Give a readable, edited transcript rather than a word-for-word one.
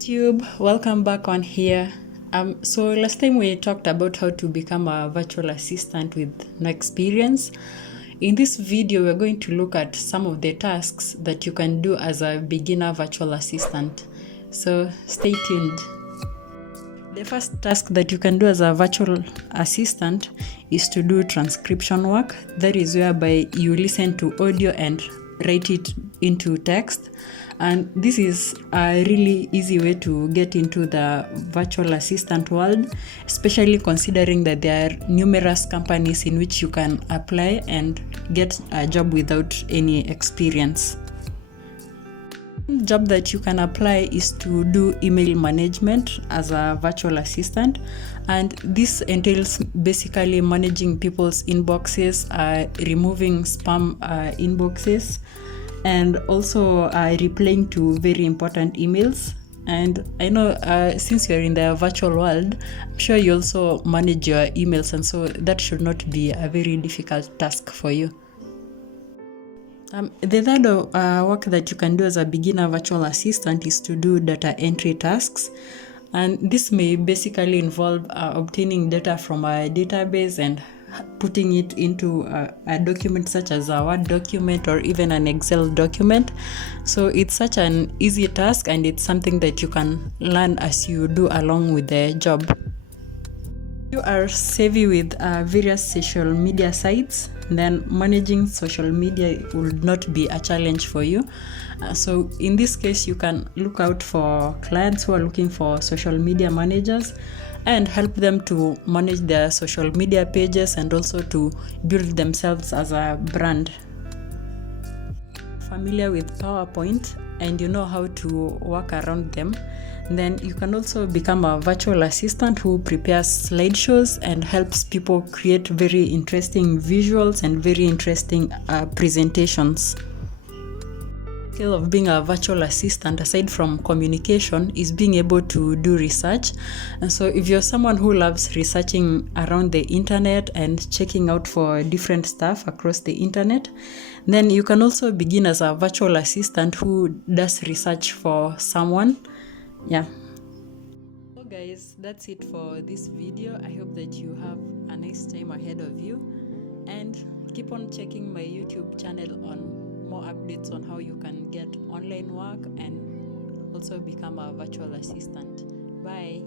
YouTube, welcome back on here. So last time we talked about how to become a virtual assistant with no experience. In this video, we're going to look at some of the tasks that you can do as a beginner virtual assistant. So stay tuned. The first task that you can do as a virtual assistant is to do transcription work. That is whereby you listen to audio and write it into text. And this is a really easy way to get into the virtual assistant world, especially considering that there are numerous companies in which you can apply and get a job without any experience. Job that you can apply is to do email management as a virtual assistant, and this entails basically managing people's inboxes, removing spam inboxes, and also replying to very important emails. And I know since you're in the virtual world, I'm sure you also manage your emails, and so that should not be a very difficult task for you. The third work that you can do as a beginner virtual assistant is to do data entry tasks. And this may basically involve obtaining data from a database and putting it into a document such as a Word document or even an Excel document. So it's such an easy task, and it's something that you can learn as you do along with the job. You are savvy with various social media sites, then managing social media will not be a challenge for you. So in this case, you can look out for clients who are looking for social media managers and help them to manage their social media pages and also to build themselves as a brand. Familiar with PowerPoint and you know how to work around them, then you can also become a virtual assistant who prepares slideshows and helps people create very interesting visuals and very interesting presentations. The skill of being a virtual assistant, aside from communication, is being able to do research. And so if you're someone who loves researching around the internet and checking out for different stuff across the internet, then you can also begin as a virtual assistant who does research for someone. Yeah. So guys, that's it for this video. I hope that you have a nice time ahead of you, and keep on checking my YouTube channel on more updates on how you can get online work and also become a virtual assistant. Bye.